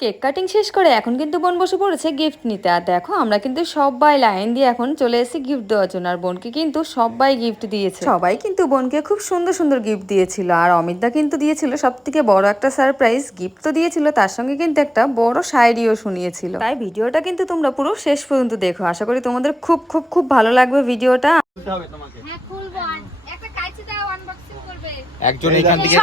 Cake cutting শেষ করে এখন কিন্তু বোন বসে পড়েছে গিফট নিতে। আর দেখো আমরা কিন্তু সবাই লাইন দিয়ে এখন চলে এসেছি গিফট দেওয়ার জন্য। আর বোনকে কিন্তু সবাই গিফট দিয়েছে। সবাই কিন্তু বোনকে খুব সুন্দর সুন্দর গিফট দিয়েছিল। আর অমিতদা কিন্তু দিয়েছিল সব থেকে বড় একটা সারপ্রাইজ গিফট তো দিয়েছিল তার সঙ্গে কিন্তু একটা বড় শায়রিও শুনিয়েছিল। তাই ভিডিওটা কিন্তু তোমরা পুরো শেষ পর্যন্ত দেখো। আশা করি তোমাদের খুব খুব খুব ভালো লাগবে ভিডিওটা। হবে তোমাকে। হ্যাঁ খুলবো আর একটা কাঁচি দাও আনবক্সিং করবে একজন এখান থেকে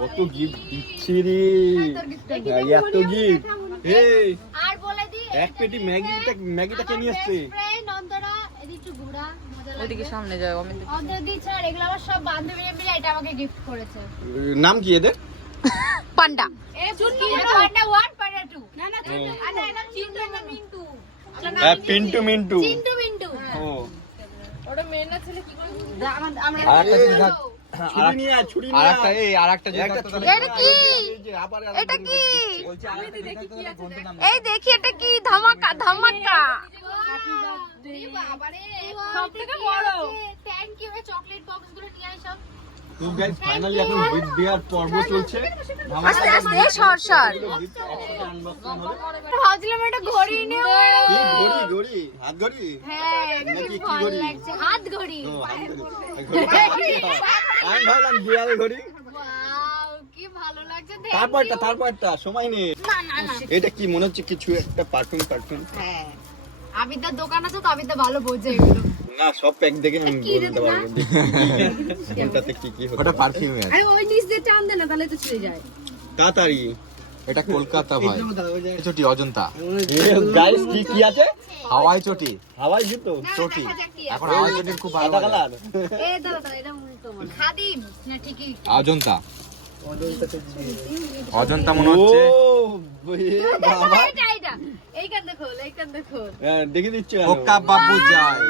কত গিফট দিচ্ছি রে এত গিফট এই। আর বলে দি এক পেটি ম্যাগিটা ম্যাগিটা কে নিয়ে আসছে? স্প্রে নন্দরা একটু ঘোরা ওদিকে সামনে যাও ছাড় এগুলো আমার সব বান্ধবীরা মিলে এটা আমাকে গিফট করেছে। নাম কি এদের? পান্ডা। এ পান্ডা 1 পান্ডা 2 না না আচ্ছা এটা চিন্টু মিন্টু পিন্টু মিন্টু। চিন্টু মিন্টু। ও। আমরা আরেকটা জিনিস থাক- ছুরি নিয়ে আয় ছুরি নিয়ে আরেকটা আয়। এই আরেকটা জিনিস একটা থাকতো ছুরি তাহলে- এটা কি? এই যে আবার এটা কি? বলছি আরেকটা জিনিস থাকতো তাহলে ঘণ্টার নাম এই দেখি এটা কি? ধামাকা ধামাকা। সব থেকে বড়। থ্যাংক ইউ চকলেট বক্সগুলো নিয়ে আয় সব। তো গাইস ফাইনালি এখন গিফট দেওয়ার পর্ব চলছে। আস্তে আস্তে সর সর। ভাবছিলাম একটা ঘড়ি নেব ঘড়ি ঘড়ি? হাত ঘড়ি? হ্যাঁ নাকি কি ঘড়ি? হাত ঘড়ি। ও হাত ঘড়ি। ঘড়ি। আমি ভাবলাম দিয়াল ঘড়ি। ওয়াও কি ভালো লাগছে দেখতে। তারপরটা তারপরটা সময় নেই। না না না। এটা কি মনে হচ্ছে কিছু একটা পারফিউম পারফিউম হ্যাঁ। আবিদার দোকান আছে তো আবিদা ভালো বোঝে এগুলো। না সব প্যাক দেখে আমি বলতে পারব কোনটাতে কি কি ওটা পারে। আরে ওই নিচ দিয়ে টান দে না তাহলে তো ছিঁড়ে যায়। তাড়াতাড়ি। এটা কলকাতা ভাই। চটি অজন্তা। গাইস কি কি আছে? হাওয়াই চটি। হাওয়াই জুতো। চটি। এখন হাওয়াই খুব ভালো কালার। এ দাঁড়া দাঁড়া এটা উল্টো মানে খাদিম? না ঠিকই। অজন্তা। অজন্তা মনে হচ্ছে। বাবা। এইখান দেখো এইখান দেখো হ্যাঁ, দেখে দিচ্ছ? ওকা বাবু যায়।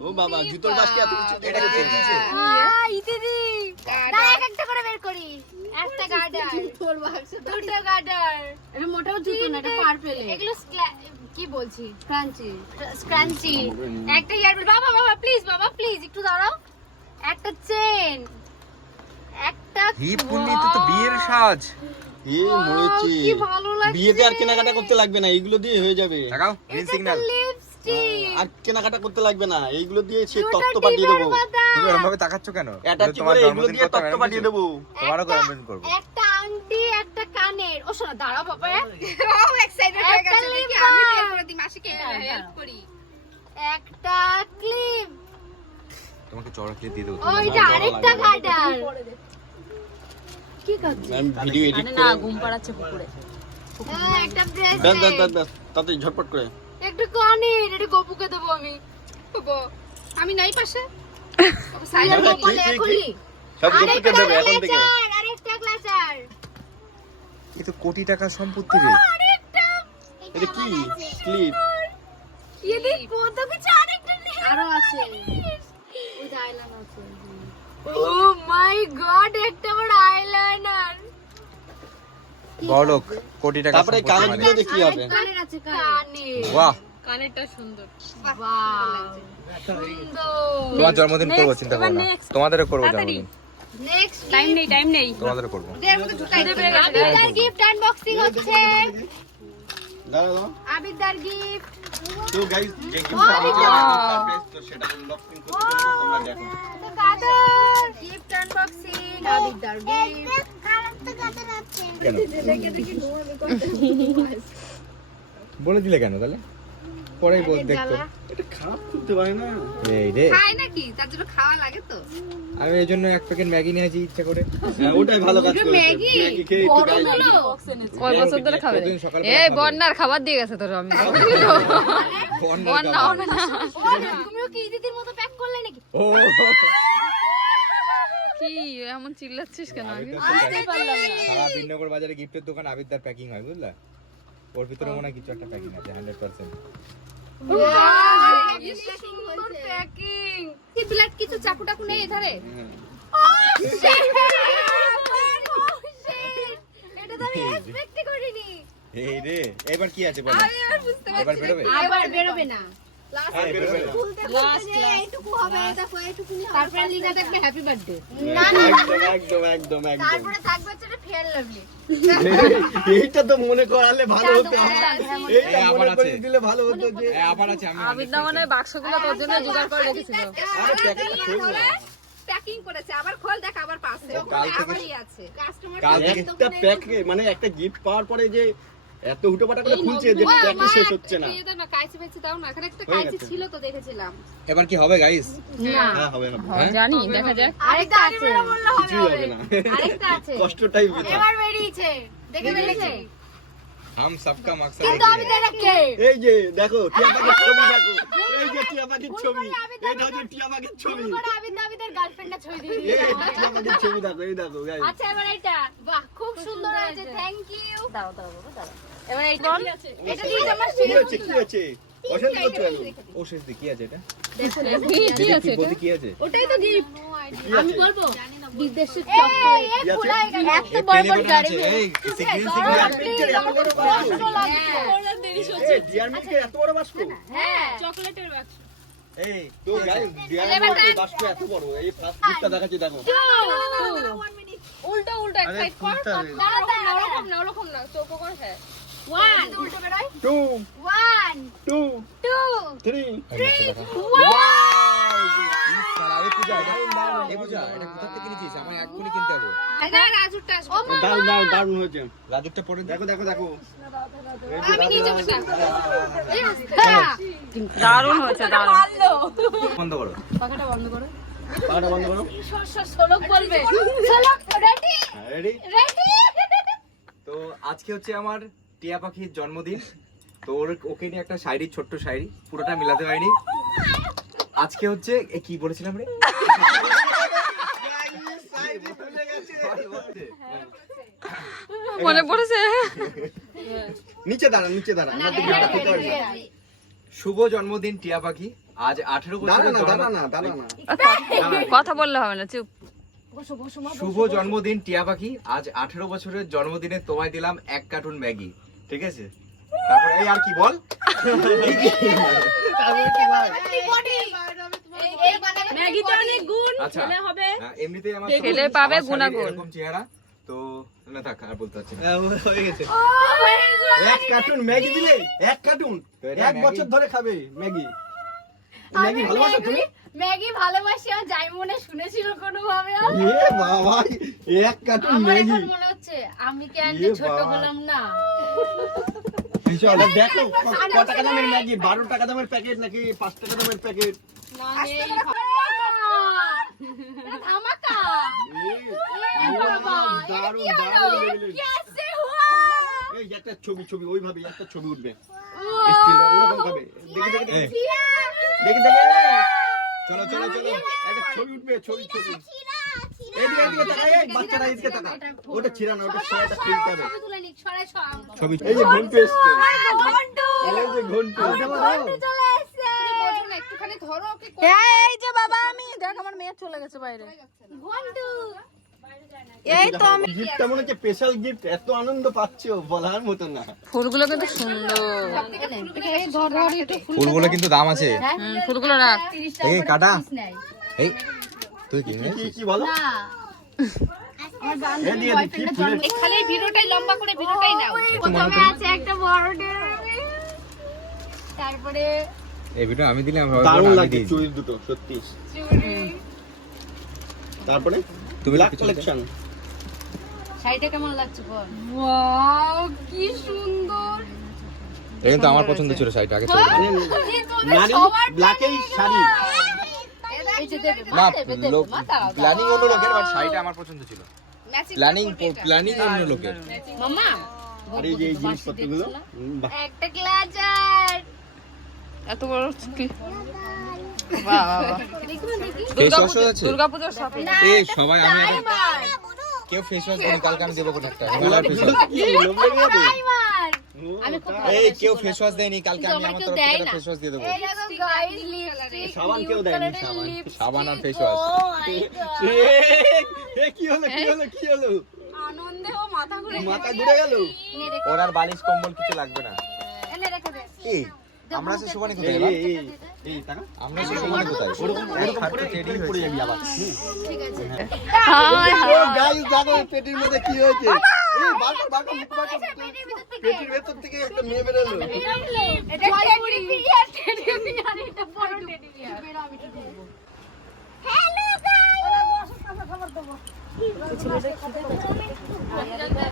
ও বাবা জুতোর বাসকে এত কিছু? এটা কি দিয়েছে? আই দিদি না এক একটা করে বের করি। একটা গার্ডার। তোর বাক্স দুটো গার্ডার। এটা মোটাও জুতো না এটা পার্পল এগুলো কি বলছি? ক্রাঞ্চি ক্রাঞ্চি একটা ইয়ার বাবা বাবা প্লিজ বাবা প্লিজ একটু দাঁড়াও। একটা চেন একটা হিপ পুন্নি তো তো বিয়ের সাজ। এই মরেছি। কি ভালো বিয়েতে আর কেনাকাটা করতে লাগবে না এইগুলো দিয়ে হয়ে যাবে। দেখাও গ্রিন সিগন্যাল আর কেনাকাটা করতে লাগবে না এইগুলো দিয়ে সে তত্ত্ব পাঠিয়ে দেবো। তুমি এরকম ভাবে তাকাচ্ছ কেন? অ্যাটাচ তোমার করে এগুলো দিয়ে তত্ত্ব পাঠিয়ে দেবো? তোমারও কমেন্ট করব। একটা আংটি একটা কানের। ও শোনা দাঁড়াও বাবা। ও এক্সাইটেড হয়ে গেছে। দেখি আমি বের করে দিই মাসিকে হেল্প করি। একটা ক্লিপ তোমাকে চড়া ক্লিপ দিয়ে দেবো ওইটা আরেকটা কি করছিস আমি ভিডিও এডিট করে ঘুম পাড়াচ্ছে পুকুরে। একটা ঝটপট করে। কানের এটা গপুকে দেবো আমি। বাবা, আমি নাই পাশে? সব গোপুকে দেবে এখন থেকে। এ তো কোটি টাকা সম্পত্তি রে। আরেকটা এটা কি? ক্লিপ এদিক কত কিছু আরেকটা নেই আরও আছে। ওই আছে। ও মাই গড একটা বড় আইলাইনার বড়লোক কোটি টাকা তারপরে সম্পত্তি কাগজ। কি হবে? কানের আছে কানের। বাহ। কানেরটা সুন্দর। তোমার জন্মদিন করব চিন্তা করো না। তোমাদেরও করব জন্মদিন। টাইম নেই টাইম নেই। তোমাদেরও করব। আবিদার গিফট আনবক্সিং হচ্ছে। দাঁড়া দাঁড়া আবিদার গিফট তো গাইস যে গিফট আমি তো সেটা আনবক্সিং করতে তোমরা দেখো। বলে দিলে কেন তাহলে? পরেই বল দেখতো। এটা খারাপ করতে পারে না। এই রে। খায় নাকি? তার জন্য খাওয়া লাগে তো। আমি এই জন্য এক প্যাকেট ম্যাগি নিয়েছি ইচ্ছা করে। হ্যাঁ, ওটাই ভালো কাজ করেছে। ম্যাগি? ম্যাগি খেয়ে কয় বছর ধরে খাবে? এই বন্যার খাবার দিয়ে গেছে তোর আমি। বন্যা হবে না। তুমিও কি দিদির মতো প্যাক করলে নাকি? ও। কি এমন চিল্লাচ্ছিস কেন? আমি সারা বিনগর বাজারে গিফটের দোকান আবিদার প্যাকিং হয় বুঝলা? ওর ভিতরে মনে হয় কিছু একটা প্যাকিং আছে হান্ড্রেড পার্সেন্ট কিছু চাকু টাকু নেই এধারে। এটা তো আমি এক্সপেক্ট করিনি। এই রে এবার কি আছে বলো? এবার বেরোবে? আবার বেরোবে না। হ্যাঁ, বেরোবে না। এইটুকু হবে দেখো এইটুকুনি তারপরে লিখা থাকবে হ্যাপি বার্থডে একদম একদম একদম একদম। তারপরে থাকবে হচ্ছে ফেয়ার লাভলি এইটা তো মনে করালে ভালো হতো। এইটা মনে করে দিলে ভালো হতো যে হ্যাঁ, আবার আছে আমি আবিদা মানে বাক্সগুলো তোর জন্য জোগাড় করে রেখেছিল। আরে প্যাকেটটা খোল না। প্যাকিং করেছে আবার খোল দেখ আবার পাশে। আবারই আছে। কাস্টমার একটা প্যাক মানে একটা গিফট পাওয়ার পরে যে এত হুটোপাটা করে খুলছে যে প্যাকই শেষ হচ্ছে না। এই না কাইচি ফেচি দাও না এখানে একটা হয়ে ছিল তো দেখেছিলাম। এবার কি হবে গাইস না। হবে না জানি দেখা যাক। আরেকটা আছে। কিছুই হবে না। আরেকটা আছে। কষ্টটাই এবার বেরিয়েছে। দেখে বেরিয়েছে। হাম সবকা মাকসাদ কিন্তু আমি কে এই যে দেখো টিয়া পাখির ছবি দেখো এই যে টিয়া পাখির ছবি এটা হচ্ছে টিয়া পাখির ছবি করে আবিদ আবিদের গার্লফ্রেন্ডটা ছবি দিয়ে এই টিয়া পাখির ছবি দেখো এই দেখো guys। আচ্ছা এবার এটা বাহ খুব সুন্দর আছে থ্যাংক ইউ দাও দাও দাও এবার এইটা এটা দিয়ে আমার কি হচ্ছে কি হচ্ছে অশান্তি করছ কেন? ও দি কি আছে এটা কি আছে কি আছে ওটাই তো গিফট আমি বলব বিদেশের কি চকলেট আছে? খোলা এত এই? হ্যাঁ। তো guys, ডিয়ার মিল্কের এত বড়। এই first gift দেখাচ্ছি দেখো। উল্টো উল্টো এক কর না না ওরকম না ওরকম না চোখো কর হ্যাঁ। One Two, one two, two three. সালা এই রাজুরটা পরে দেখো দেখো দেখো। দারুণ হয়েছে দারুণ। বন্ধ করো। পাখাটা বন্ধ করো। সোলক বলবে। সোলক রেডি? রেডি তো আজকে হচ্ছে আমার টিয়া পাখির জন্মদিন। তো ওর ওকে নিয়ে একটা শায়রি ছোট্ট শায়রি পুরোটা মিলাতে হয়নি। আজকে হচ্ছে এ কি বলেছিলাম রে? মনে পড়েছে। নিচে দাঁড়া নিচে দাঁড়া। শুভ জন্মদিন টিয়া পাখি। আজ আঠেরো না কথা বললে হবে না চুপ। শুভ জন্মদিন টিয়া পাখি। আজ আঠেরো বছরের জন্মদিনে তোমায় দিলাম এক কার্টুন ম্যাগি। ঠিক আছে? তারপরে এই আর কি বল? তারপরে ম্যাগি তো অনেক গুণ আচ্ছা। হ্যাঁ, এমনিতেই আমার খেলে সবার পাবে গুণাগুণ। এরকম চেহারা তো না থাক আর বলতে পারছি না। হ্যাঁ, হয়ে গেছে। এক কার্টুন ম্যাগি দিলে এক কার্টুন এক বছর ধরে খাবে ম্যাগি। ম্যাগি ভালোবাসো তুমি? ম্যাগি ভালোবাসি আর যাই মনে শুনেছিল কোনো ভাবে এ বাবা এক কার্টুন ম্যাগি। এখন মনে হচ্ছে আমি ইয়ে ছোট না? দেখো ক- ক টাকা দামের ম্যাগি? বারো টাকা দামের প্যাকেট নাকি পাঁচ টাকা দামের প্যাকেট? ধামাকা বাবা দারুণ দারুণ কেসে হুয়া এই একটা ছবি ছবি ওইভাবে একটা ছবি উঠবে স্টিল ওরকম ভাবে ছবি দেখে ছবি ছবি চলো চলো চলো একটা ছবি উঠবে ছবি ছবি ছবি এই যে ঘন্টু এসছে এই যে ঘন্টু ঘন্টু ধরো ওকে এই যে বাবা আমি। দেখ আমার মেয়ে চলে গেছে বাইরে। ঘন্টু! এই তো আমি গিফটটা মনে হচ্ছে স্পেশাল গিফট এত আনন্দ পাচ্ছো বলার মতো না। ফুলগুলো কিন্তু সুন্দর। ফুলগুলো কিন্তু দাম আছে। ফুলগুলো রাখ। এই কাটা। এই তুই কি কি কি বলো? না। এই দিয়ে দি, কি ফুলের এই খালি ভিডিওটাই লম্বা করে ভিডিওটাই নাও। প্রথমে আছে একটা বড় তারপরে এই ভিডিও আমি দিলাম দারুণ লাগছে চুড়ি দুটো সত্যি। তারপরে? তুমি কালেকশন শাড়িটা কেমন লাগছে বল? ওয়াও কি সুন্দর। এটা কিন্তু আমার পছন্দ ছিল শাড়িটা আগে মানে নারী শাড়ি। এই না প্ল্যানিং অন্য লোকের বাট শাড়িটা আমার পছন্দ ছিল। প্ল্যানিং প্ল্যানিং অন্য লোকের। মামা আর যে জিনিসপত্রগুলো একটা গ্লাজার এত বড় কি? সবাই আমি কেউ ফেস ওয়াশ দেয়নি কালকে আমি দেবো কোনো একটা। কি। এই কেউ ফেস ওয়াশ দেয়নি কালকে আমি আমার আমার কেউ তরফ থেকে ফেস ওয়াশ দিয়ে দেবো। সাবান কেউ দেয়নি, সাবান। সাবান আর face wash oh my god এ, এ, কি হলো কি হলো কি হলো? আনন্দে ও মাথা ঘুরে মাথা ঘুরে গেল? ওর আর বালিশ কম্বল কিছু লাগবে না। এনে রেখে দে। এই আমরা সে সুবানি কোথায় এই, এই, এই, আমরা সে সুবানি কোথায় ওরকম ওরকম করে তো টেডি একটু পড়ে যাবি আবার। ঠিক আছে। ও, guys, দেখো পেটির মধ্যে কি হয়েছে? এই, বার কর, মুখ বার পেটির ভেতর থেকে। একটা মেয়ে বেরোলো। এটা টেডি বিয়ার টেডি বিয়ার এটা বড় টেডি বিয়ার। বেরো আমি তো ঢুকবো হ্যালো গাইস